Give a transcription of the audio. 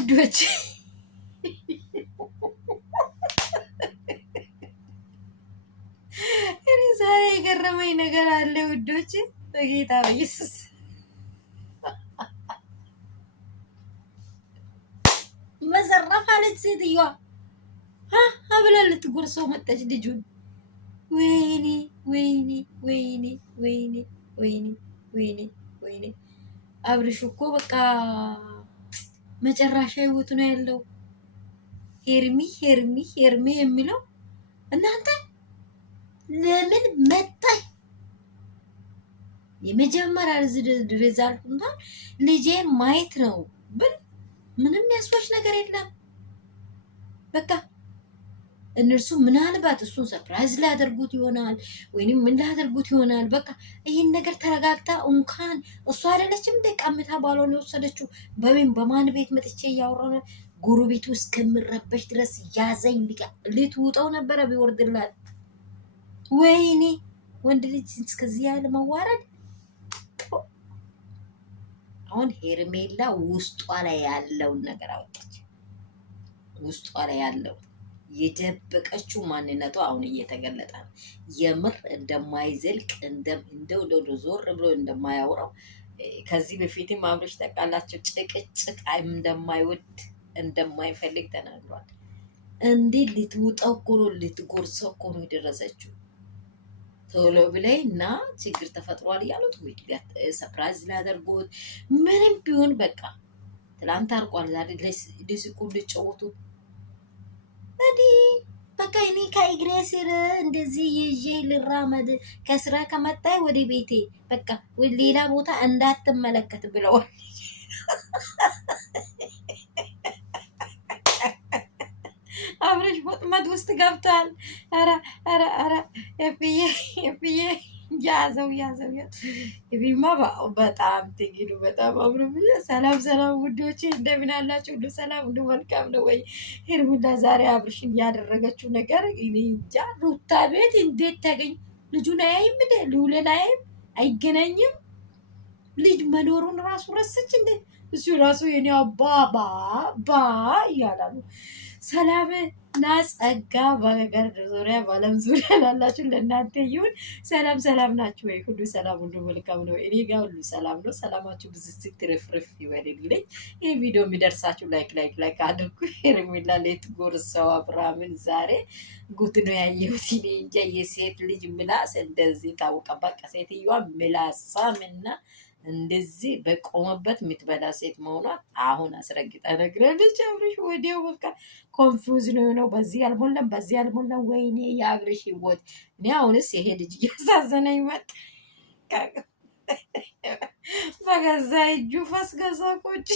ውዶች እኔ ዛሬ የገረመኝ ነገር አለ ውዶች፣ በጌታ በኢየሱስ መዘረፍ አለች ሴትዮዋ። ብላ ልትጎርሰው መጣች ልጁን። ወይኔ ወይኔ ወይኔ ወይኔ ወይኔ ወይኔ ወይኔ! አብርሽ እኮ በቃ መጨረሻ ህይወቱ ነው ያለው። ሄርሚ ሄርሚ ሄርሚ የሚለው እናንተ ለምን መጣ? የመጀመሪያ ሪዛልት እንኳን ልጄን ማየት ነው ብል ምንም ያስወች ነገር የለም። በቃ እነርሱ ምናልባት እሱን ሰርፕራይዝ ሊያደርጉት ይሆናል ወይንም ምን ሊያደርጉት ይሆናል። በቃ ይህን ነገር ተረጋግታ እንኳን እሱ አይደለችም እንደ ቀምታ ባልሆነ የወሰደችው በማን ቤት መጥቼ እያወራሁ ነው። ጎረቤቱ እስከምረበሽ ድረስ ያዘኝ ልትውጠው ነበረ ቢወርድላት። ወይኔ ወንድ ልጅ እስከዚህ ያለ መዋረድ። አሁን ሄርሜላ ውስጧ ላይ ያለውን ነገር አወጣች። ውስጧ ላይ ያለው የደበቀችው ማንነቷ አሁን እየተገለጠ ነው። የምር እንደማይዘልቅ እንደው ዞር ብሎ እንደማያወራው ከዚህ በፊትም አብረሽ ጠቃላቸው ጭቅጭቅ እንደማይወድ እንደማይፈልግ ተናግሯል። እንዲህ ልትውጠው እኮ ነው፣ ልትጎርሰው እኮ ነው የደረሰችው። ቶሎ ብላይ እና ችግር ተፈጥሯል እያሉት ወይ ሰፕራይዝ ሊያደርጉት ምንም ቢሆን በቃ ትላንት አርቋል። ዛሬ ሊስቁ ሊጫወቱት እንዲህ በቃ እኔ ከእግሬ ስር እንደዚህ ይዤ ልራመድ ከስራ ከመጣይ ወደ ቤቴ በቃ ሌላ ቦታ እንዳትመለከት ብለዋል። አብረሽ ወጥመድ ውስጥ ገብቷል። ኧረ ኧረ ኧረ ኤፍዬ ያዘው ኤፊማ በጣም ትግሉ በጣም አብሮ። ሰላም ሰላም ውዶቼ እንደምን አላችሁ? ሁሉ ሰላም ሁሉ መልካም ነው ወይ? ሄርሜላ ዛሬ አብርሽን ያደረገችው ነገር እኔ እንጃ። ሩታ ቤት እንዴት ታገኝ? ልጁን አያይም እንደ ልውለን አያይም አይገናኝም። ልጅ መኖሩን ራሱ ረስች እንደ እሱ ራሱ የኔ አባ እያላሉ ሰላም እና ጸጋ በሀገር ዙሪያ በዓለም ዙሪያ ላላችሁ ለእናንተ ይሁን። ሰላም ሰላም ናችሁ ወይ? ሁሉ ሰላም ሁሉ መልካም ነው። እኔ ጋር ሁሉ ሰላም ነው። ሰላማችሁ ብዝት ትርፍርፍ ይበልልኝ። ይህ ቪዲዮ የሚደርሳችሁ ላይክ አድርጉ። ሄርሜላ ልትጎርሰው አብርሃምን ዛሬ ጉድ ነው ያየሁት። እኔ እንጃ የሴት ልጅ ምላስ እንደዚህ ታወቀ። በቃ ሴትዮዋ ምላሳም እና እንደዚህ በቆመበት የምትበላ ሴት መሆኗን አሁን አስረግጠ ነግረልች። አብርሽ ወዲያው በቃ ኮንፊውዝ ነው የሆነው። በዚህ አልሞላም በዚህ አልሞላም። ወይኔ የአብርሽ ህይወት። እኔ አሁንስ ይሄ ልጅ እያሳዘነኝ መጣ። በገዛ እጁ ፈስገዛ ቁጭ